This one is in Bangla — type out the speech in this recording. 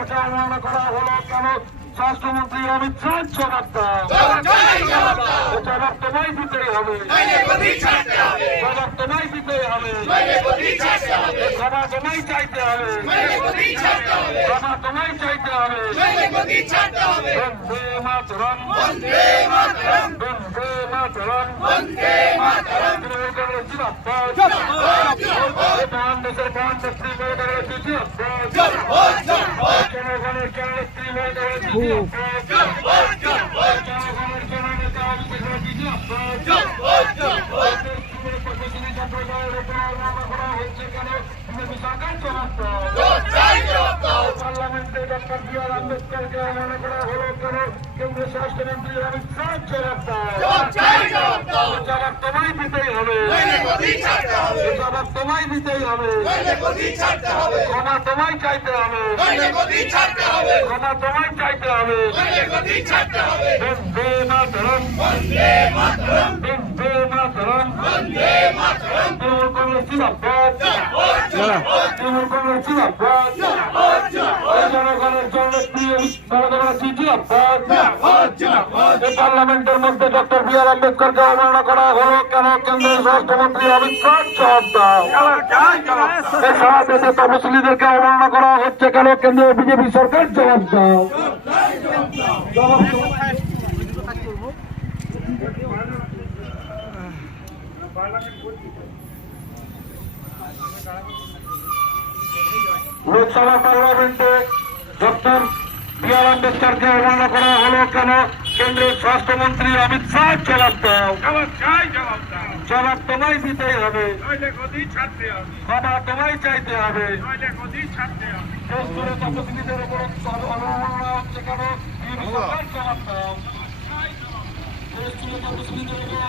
অবমাননা করা হলো কেন? স্বরাষ্ট্রমন্ত্রী অমিত শাহ জবাব দাও। জবাব তোমায় দিতেই হবে। জবাব তোমায় দিতেই হবে। ক্ষমা তোমায় চাইতে হবে। ক্ষমা তোমায় চাইতে হবে। বন্দে মাতরম। মাতরম। দাও পার্লামেন্টে ডক্টর বি আর আম্বেদকরকে কেন কেন্দ্রীয় স্বরাষ্ট্রমন্ত্রী অমিত শাহ জবাব দাও জবাব হবে তোমায় দিতেই হবে। ক্ষমা তোমায় চাইতে হবে। ক্ষমা তোমায় চাইতে হবে। বন্দে মাতরম। বন্দে মাতরম। তৃণমূল কংগ্রেস জিন্দাবাদ। তৃণমূল কংগ্রেস জিন্দাবাদ। জনগণের জননেত্রী পার্লামেন্টের মধ্যে ডক্টর বি আর আম্বেদকরকে অবমাননা করা হলো কেন? কেন্দ্রের স্বরাষ্ট্রমন্ত্রী অমিত শাহ জবাব দাও। সারা দেশে তপশিলীদেরকে অবমাননা করা হচ্ছে কেন? কেন্দ্রীয় বিজেপি সরকার জবাব দাও। লোকসভা পার্লামেন্টে ডক্টর বি আর আম্বেদকরকে অবমাননা করা হলো কেন? কেন্দ্রের স্বরাষ্ট্রমন্ত্রী অমিত শাহ জবাব দাও। জবাব তোমায় দিতেই হবে। ক্ষমা তোমায় চাইতে হবে। দেশ জুড়ে তপশিলীদের উপর অবমাননা হচ্ছে কেন? জবাব দাও। তপশিলীদের উপর